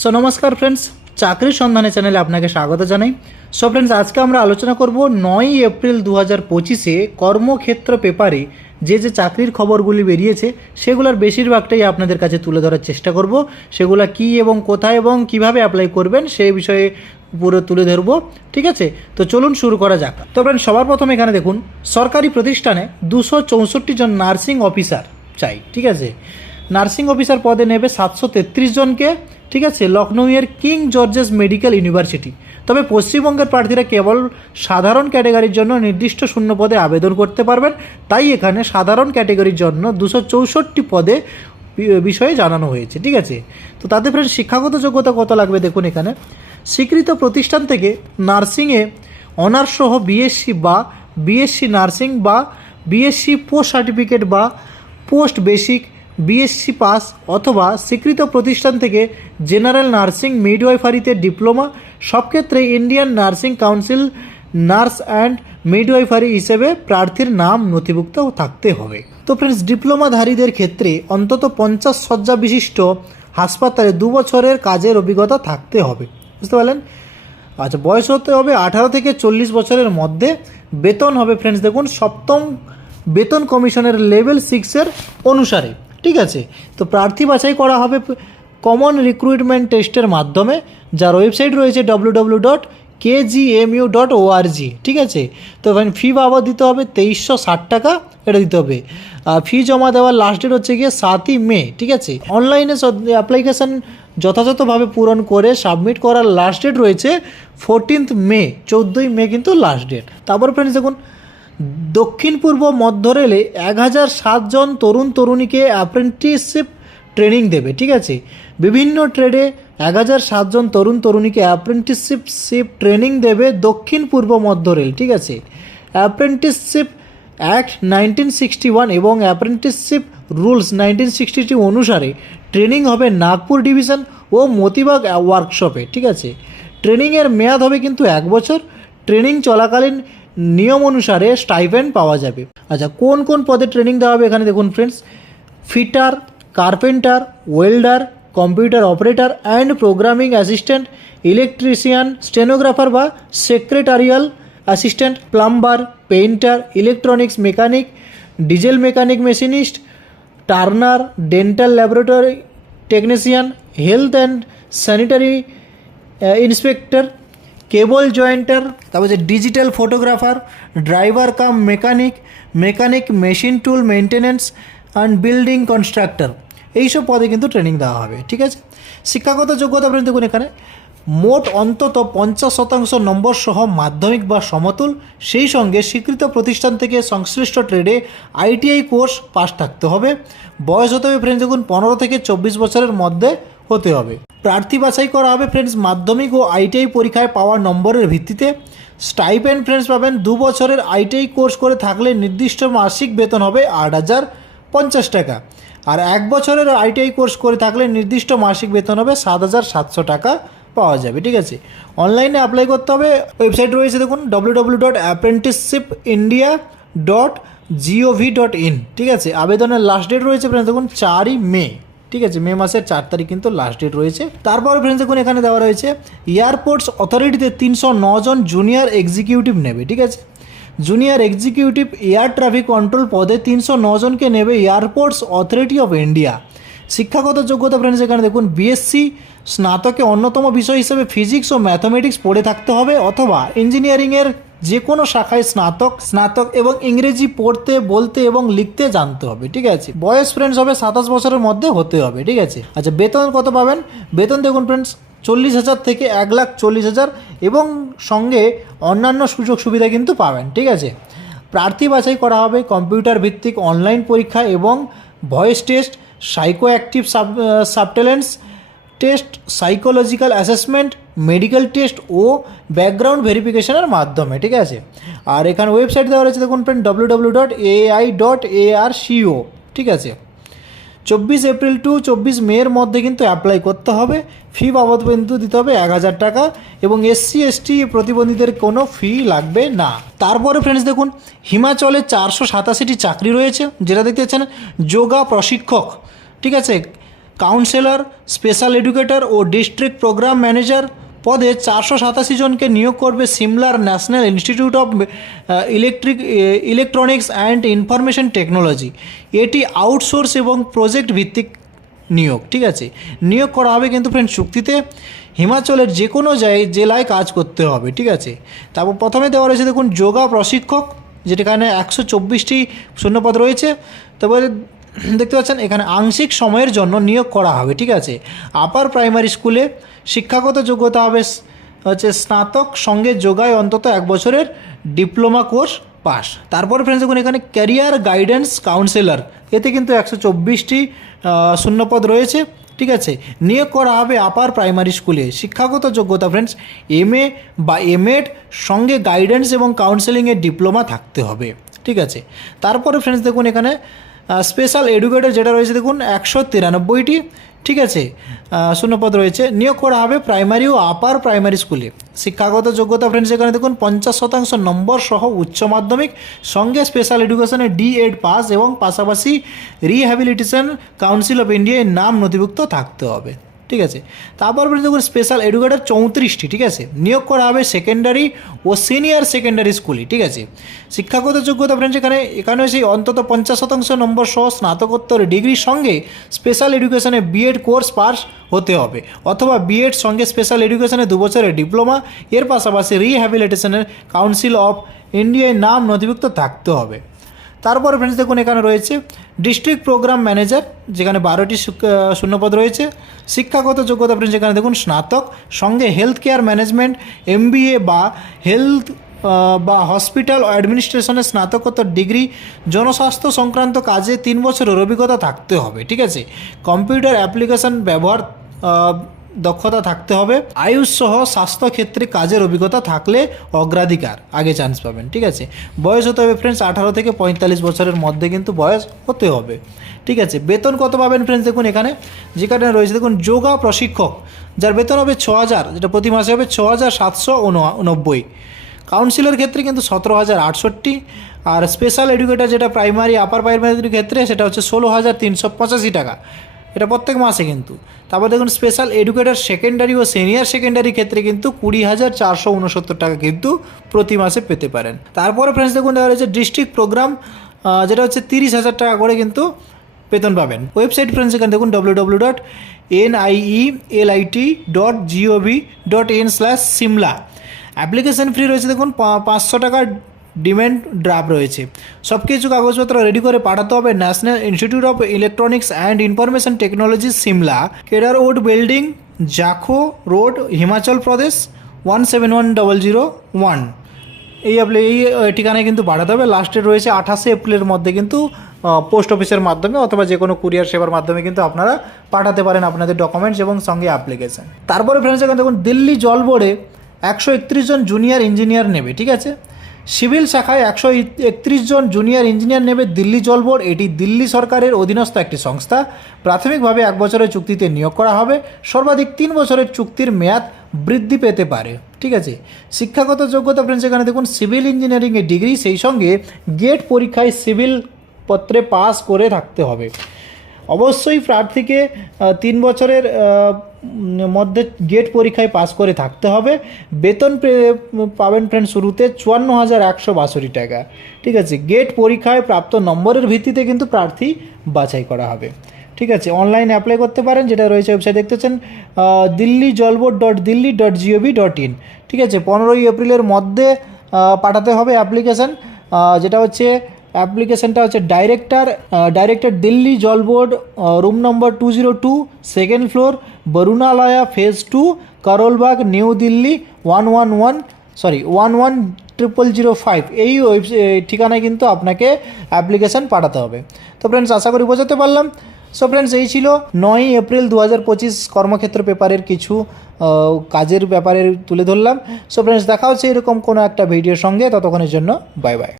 So নমস্কার friends চাকরির সন্ধানে চ্যানেলে আপনাকে স্বাগত জানাই। সো ফ্রেন্ডস আজকে আমরা আলোচনা করব নয়ই এপ্রিল দু হাজার পঁচিশে কর্মক্ষেত্র পেপারে যে যে চাকরির খবরগুলি বেরিয়েছে, সেগুলোর বেশিরভাগটাই আপনাদের কাছে তুলে ধরার চেষ্টা করব। সেগুলো কি এবং কোথায় এবং কীভাবে অ্যাপ্লাই করবেন, সেই বিষয়ে পুরো তুলে ধরবো, ঠিক আছে? তো চলুন শুরু করা যাক। তো ফ্রেন্ড সবার প্রথমে এখানে দেখুন, সরকারি প্রতিষ্ঠানে দুশো চৌষট্টি জন নার্সিং অফিসার চাই, ঠিক আছে? নার্সিং অফিসার পদে নেবে সাতশো তেত্রিশ জনকে ঠিক আছে? লখনৌয়ের কিং জর্জেস মেডিকেল ইউনিভার্সিটি। তবে পশ্চিমবঙ্গের প্রার্থীরা কেবল সাধারণ ক্যাটাগরির জন্য নির্দিষ্ট শূন্য পদে আবেদন করতে পারবেন। তাই এখানে সাধারণ ক্যাটাগরির জন্য দুশো চৌষট্টি পদে বিষয়ে জানানো হয়েছে, ঠিক আছে? তো তাদের ফ্রেন্ড শিক্ষাগত যোগ্যতা কত লাগবে দেখুন এখানে। স্বীকৃত প্রতিষ্ঠান থেকে নার্সিংয়ে অনার্স সহ বিএসসি বা বিএসসি নার্সিং বা বিএসসি পোস্ট সার্টিফিকেট বা পোস্ট বেসিক বিএসসি পাস অথবা স্বীকৃত প্রতিষ্ঠান থেকে জেনারেল নার্সিং মিডওয়াইফারিতে ডিপ্লোমা সব ক্ষেত্রে Indian nursing council nurse and midwifery হিসেবে প্রার্থীর নাম নথিভুক্ত থাকতে হবে। তো ফ্রেন্ডস ডিপ্লোমাধারীদের ক্ষেত্রে অন্তত পঞ্চাশ শয্যা বিশিষ্ট হাসপাতালে দু বছরের কাজের অভিজ্ঞতা থাকতে হবে। বুঝতে পারলেন? আচ্ছা বয়স হতে হবে আঠারো থেকে চল্লিশ বছরের মধ্যে। বেতন হবে ফ্রেন্ডস দেখুন, সপ্তম বেতন কমিশনের লেভেল সিক্সের অনুসারে। ঠিক আছে? তো প্রার্থী বাছাই করা হবে কমন রিক্রুটমেন্ট টেস্টের মাধ্যমে, যার ওয়েবসাইট রয়েছে W W dot KGMU dot ORG ঠিক আছে? তো এখানে ফি বাবদ দিতে হবে তেইশশো ষাট টাকা, এটা দিতে হবে। ফি জমা দেওয়ার লাস্ট ডেট হচ্ছে গিয়ে সাতই মে, ঠিক আছে? অনলাইনে অ্যাপ্লিকেশান যথাযথভাবে পূরণ করে সাবমিট করার লাস্ট ডেট রয়েছে ফোরটিন্থ মে, চোদ্দোই মে কিন্তু লাস্ট ডেট তারপর ফ্রেন্ডস দেখুন দক্ষিণ পূর্ব মধ্য রেলে এক হাজার সাতজন তরুণ তরুণীকে অ্যাপ্রেন্টিসশিপ ট্রেনিং দেবে, ঠিক আছে? বিভিন্ন ট্রেডে এক হাজার সাতজন তরুণ তরুণীকে অ্যাপ্রেন্টিসশিপশিপ ট্রেনিং দেবে দক্ষিণ পূর্ব মধ্য রেল, ঠিক আছে? Apprenticeship act nineteen sixty one এবং apprenticeship rules nineteen sixty two অনুসারে ট্রেনিং হবে নাগপুর ডিভিশন ও মতিবাগ ওয়ার্কশপে, ঠিক আছে? ট্রেনিংয়ের মেয়াদ হবে কিন্তু এক বছর। ট্রেনিং চলাকালীন নিয়ম অনুসারে স্টাইপেন্ড পাওয়া যাবে। আচ্ছা কোন কোন পদে ট্রেনিং দেওয়া হবে এখানে দেখুন friends fitter carpenter welder computer operator and programming assistant electrician stenographer বা secretarial assistant plumber painter electronics mechanic diesel mechanic machinist turner dental laboratory technician health and sanitary inspector cable jointer, তারপর যে digital photographer, driver cum mechanic mechanic machine tool maintenance and building constructor. এইসব পদে কিন্তু training দেওয়া হবে, ঠিক আছে? শিক্ষাগত যোগ্যতা আপনি দেখুন এখানে। মোট অন্তত পঞ্চাশ শতাংশ নম্বর সহ মাধ্যমিক বা সমতুল। সেই সঙ্গে স্বীকৃত প্রতিষ্ঠান থেকে সংশ্লিষ্ট ট্রেডে আইটিআই কোর্স পাস থাকতে হবে। বয়স হতে হবে ফ্রেন্ডস দেখুন, পনেরো থেকে চব্বিশ বছরের মধ্যে হতে হবে। প্রার্থী বাছাই করা হবে ফ্রেন্ডস মাধ্যমিক ও আইটিআই পরীক্ষায় পাওয়া নম্বরের ভিত্তিতে। স্টাইপেন্ড ফ্রেন্ডস পাবেন দু বছরের আইটিআই কোর্স করে থাকলে নির্দিষ্ট মাসিক বেতন হবে আট হাজার পঞ্চাশ টাকা। আর এক বছরের আইটিআই কোর্স করে থাকলে নির্দিষ্ট মাসিক বেতন হবে সাত হাজার সাতশো টাকা পাওয়া যাবে, ঠিক আছে? অনলাইনে অ্যাপ্লাই করতে হবে। ওয়েবসাইট রয়েছে দেখুন W dot apprenticeship India dot GOV dot in ঠিক আছে? আবেদনের লাস্ট ডেট রয়েছে দেখুন চারই মে। ঠিক আছে, মে মাসের চার তারিখ কিন্তু লাস্ট ডেট রয়েছে। তারপর ফ্রেন্ডস দেখুন এখানে দেওয়া রয়েছে এয়ারপোর্টস অথরিটিতে তিনশো জন জুনিয়র এক্সিকিউটিভ নেবে, ঠিক আছে? Junior executive air traffic control পদে তিনশো জনকে নেবে এয়ারপোর্টস অথরিটি অফ ইন্ডিয়া শিক্ষাগত যোগ্যতা ফ্রেন্ডস এখানে দেখুন বিএসসি স্নাতকে অন্যতম বিষয় হিসেবে ফিজিক্স ও ম্যাথমেটিক্স পড়ে থাকতে হবে অথবা ইঞ্জিনিয়ারিংয়ের যে কোনো শাখায় স্নাতক স্নাতক এবং ইংরেজি পড়তে, বলতে এবং লিখতে জানতে হবে, ঠিক আছে? বয়স ফ্রেন্ডস হবে সাতাশ বছরের মধ্যে হতে হবে, ঠিক আছে? আচ্ছা বেতন কত পাবেন? বেতন দেখুন ফ্রেন্ডস চল্লিশ হাজার থেকে এক লাখ চল্লিশ হাজার এবং সঙ্গে অন্যান্য সুযোগ সুবিধা কিন্তু পাবেন, ঠিক আছে? প্রার্থী বাছাই করা হবে, কম্পিউটার ভিত্তিক অনলাইন পরীক্ষা এবং voice test psycho active sub substance test psychological assessment medical test ও ব্যাকগ্রাউন্ড ভেরিফিকেশনের মাধ্যমে, ঠিক আছে? আর এখানে ওয়েবসাইট দেওয়া রয়েছে, দেখুন friend W W dot AI dot A R CO ঠিক আছে? চব্বিশ এপ্রিল টু চব্বিশ মের মধ্যে কিন্তু অ্যাপ্লাই করতে হবে। ফি বাবদ কিন্তু দিতে হবে এক হাজার টাকা এবং এসসি এসটি প্রতিবন্ধীদের কোনো ফি লাগবে না। তারপরে ফ্রেন্ডস দেখুন, হিমাচলে চারশো সাতাশিটি চাকরি রয়েছে, যেটা দেখতে পাচ্ছেন, যোগা প্রশিক্ষক, ঠিক আছে? কাউন্সিলর স্পেশাল এডুকেটর ও ডিস্ট্রিক্ট প্রোগ্রাম ম্যানেজার পদে চারশো সাতাশি জনকে নিয়োগ করবে সিমলার national institute of electric electronics and information technology. এটি আউটসোর্স এবং প্রজেক্ট ভিত্তিক নিয়োগ, ঠিক আছে? নিয়োগ করা হবে কিন্তু ফ্রেন্ড চুক্তিতে। হিমাচলের যে কোনো জেলায় কাজ করতে হবে, ঠিক আছে? তারপর প্রথমে দেওয়া রয়েছে দেখুন যোগা প্রশিক্ষক, যেখানে একশো চব্বিশটি শূন্যপদ রয়েছে। তারপরে দেখতে পাচ্ছেন, এখানে আংশিক সময়ের জন্য নিয়োগ করা হবে, ঠিক আছে? আপার প্রাইমারি স্কুলে শিক্ষাগত যোগ্যতা হবে হচ্ছে স্নাতক, সঙ্গে যোগায় অন্তত এক বছরের ডিপ্লোমা কোর্স পাস। তারপরে ফ্রেন্ডস দেখুন, এখানে ক্যারিয়ার গাইডেন্স কাউন্সিলর এতে কিন্তু একশো চব্বিশটি শূন্যপদ রয়েছে, ঠিক আছে? নিয়োগ করা হবে আপার প্রাইমারি স্কুলে। শিক্ষাগত যোগ্যতা ফ্রেন্ডস এম এ বা এম এড সঙ্গে গাইডেন্স এবং কাউন্সেলিংয়ের ডিপ্লোমা থাকতে হবে, ঠিক আছে? তারপরে ফ্রেন্ডস দেখুন, এখানে স্পেশাল এডুকেটর যেটা রয়েছে, দেখুন, একশো তিরানব্বইটি, ঠিক আছে? শূন্যপদ রয়েছে। নিয়োগ করা হবে প্রাইমারি ও আপার প্রাইমারি স্কুলে শিক্ষাগত যোগ্যতা ফ্রেন্ডস এখানে দেখুন, পঞ্চাশ শতাংশ নম্বর সহ উচ্চ মাধ্যমিক, সঙ্গে স্পেশাল এডুকেশনে ডিএড পাস এবং পাশাপাশি রিহ্যাবিলিটেশন কাউন্সিল অফ ইন্ডিয়ায় নাম নথিভুক্ত থাকতে হবে। ঠিক আছে? তারপর দেখুন স্পেশাল এডুকেটর চৌত্রিশটি, ঠিক আছে? নিয়োগ করা হবে সেকেন্ডারি ও সিনিয়র সেকেন্ডারি স্কুলে ঠিক আছে? শিক্ষাগত যোগ্যতা ফ্রেন্ডস এখানে এখানে সেই অন্তত পঞ্চাশ শতাংশ নম্বর সহ স্নাতকোত্তর ডিগ্রির সঙ্গে স্পেশাল এডুকেশনে বিএড কোর্স পাস হতে হবে, অথবা বিএড সঙ্গে স্পেশাল এডুকেশনে দু বছরের ডিপ্লোমা এর পাশাপাশি রিহ্যাবিলিটেশনের কাউন্সিল অফ ইন্ডিয়ায় নাম নথিভুক্ত থাকতে হবে। তারপরে ফ্রেন্ডস দেখুন, এখানে রয়েছে ডিস্ট্রিক্ট প্রোগ্রাম ম্যানেজার যেখানে বারোটি শূন্যপদ রয়েছে। শিক্ষাগত যোগ্যতা ফ্রেন্ডস এখানে দেখুন, স্নাতক, সঙ্গে হেলথ কেয়ার ম্যানেজমেন্ট এমবিএ বা হেলথ বা হসপিটাল অ্যাডমিনিস্ট্রেশনের স্নাতকোত্তর ডিগ্রি জনস্বাস্থ্য সংক্রান্ত কাজে তিন বছরের অভিজ্ঞতা থাকতে হবে, ঠিক আছে? কম্পিউটার অ্যাপ্লিকেশন ব্যবহার দক্ষতা থাকতে হবে। আয়ুষ সহ স্বাস্থ্য ক্ষেত্রে কাজের অভিজ্ঞতা থাকলে অগ্রাধিকার। আগে চান্স পাবেন, ঠিক আছে? বয়স হতে হবে ফ্রেন্ডস আঠারো থেকে পঁয়তাল্লিশ বছরের মধ্যে কিন্তু বয়স হতে হবে, ঠিক আছে? বেতন কত পাবেন ফ্রেন্ডস দেখুন এখানে? যেখানে রয়েছে দেখুন যোগা প্রশিক্ষক, যার বেতন হবে ছ হাজার, যেটা প্রতি মাসে হবে ছ হাজার সাতশো উনব্বই কাউন্সিলের ক্ষেত্রে কিন্তু সতেরো হাজার আটষট্টি, আর স্পেশাল এডুকেটার যেটা প্রাইমারি আপার প্রাইমারির ক্ষেত্রে সেটা হচ্ছে ষোলো হাজার তিনশো পঁচাশি টাকা। এটা প্রত্যেক মাসে কিন্তু। তারপর দেখুন স্পেশাল এডুকেটর সেকেন্ডারি ও সিনিয়র সেকেন্ডারি ক্ষেত্রে কিন্তু কুড়ি হাজার চারশো উনসত্তর টাকা কিন্তু প্রতি মাসে পেতে পারেন। তারপরে ফ্রেন্ডস দেখুন দেখা রয়েছে ডিস্ট্রিক্ট প্রোগ্রাম যেটা হচ্ছে তিরিশ হাজার টাকা করে কিন্তু বেতন পাবেন। ওয়েবসাইট ফ্রেন্ডস এখানে দেখুন W W dot N IE L I T dot GOV dot in slash Shimla application free রয়েছে দেখুন পাঁচশো টাকার ডিম্যান্ড ড্রাফট রয়েছে। সব কিছু কাগজপত্র রেডি করে পাঠাতে হবে national institute of electronics and information technology Shimla. Cedar Wood Building Jakhoo road Himachal Pradesh one seven one double zero one এই আপনি এই ঠিকানায় কিন্তু পাঠাতে হবে। লাস্টে রয়েছে আঠাশে এপ্রিলের মধ্যে কিন্তু পোস্ট অফিসের মাধ্যমে অথবা যে কোনো কুরিয়ার সেবার মাধ্যমে কিন্তু আপনারা পাঠাতে পারেন আপনাদের ডকুমেন্টস এবং সঙ্গে অ্যাপ্লিকেশন তারপরে ফ্রেন্ডস এখানে দেখুন, দিল্লি জল বোর্ডে একশো একত্রিশ জন জুনিয়র ইঞ্জিনিয়ার নেবে, ঠিক আছে? সিভিল শাখায় একশো একত্রিশ জন জুনিয়র ইঞ্জিনিয়ার নেবে দিল্লি জল বোর্ড। এটি দিল্লি সরকারের অধীনস্থ একটি সংস্থা। প্রাথমিকভাবে এক বছরের চুক্তিতে নিয়োগ করা হবে। সর্বাধিক তিন বছরের চুক্তির মেয়াদ বৃদ্ধি পেতে পারে। ঠিক আছে? শিক্ষাগত যোগ্যতা ফ্রেন্ডস এখানে দেখুন সিভিল ইঞ্জিনিয়ারিংয়ে ডিগ্রি সেই সঙ্গে গেট পরীক্ষায় সিভিল পত্রে পাস করে থাকতে হবে। অবশ্যই প্রার্থীকে তিন বছরের মধ্যে গেট পরীক্ষায় পাস করে থাকতে হবে। বেতন পাবেন ফ্রেন্ড শুরুতে চুয়ান্ন হাজার একশো বাষট্টি টাকা। ঠিক আছে? গেট পরীক্ষায় প্রাপ্ত নম্বরের ভিত্তিতে কিন্তু প্রার্থী বাছাই করা হবে। ঠিক আছে? অনলাইন অ্যাপ্লাই করতে পারেন, যেটা রয়েছে ওয়েবসাইট দেখতেছেন Delhi Jal Board dot Delhi dot GOV dot in ঠিক আছে? পনেরোই এপ্রিলের মধ্যে পাঠাতে হবে অ্যাপ্লিকেশান যেটা হচ্ছে অ্যাপ্লিকেশনটা হচ্ছে director director Delhi Jal board room number two zero two second floor Varunalaya phase two Karol Bagh new Delhi one one one sorry one one triple zero five এই ওয়েব ঠিকানায় কিন্তু আপনাকে অ্যাপ্লিকেশান পাঠাতে হবে। তো ফ্রেন্ডস আশা করি বোঝাতে পারলাম। সো ফ্রেন্ডস এই ছিল নয়ই এপ্রিল দু হাজার পঁচিশ কর্মক্ষেত্র পেপারের কিছু কাজের ব্যাপারে তুলে ধরলাম। সো ফ্রেন্ডস দেখা হচ্ছে এরকম কোনো একটা ভিডিওর সঙ্গে। ততক্ষণের জন্য বাই বাই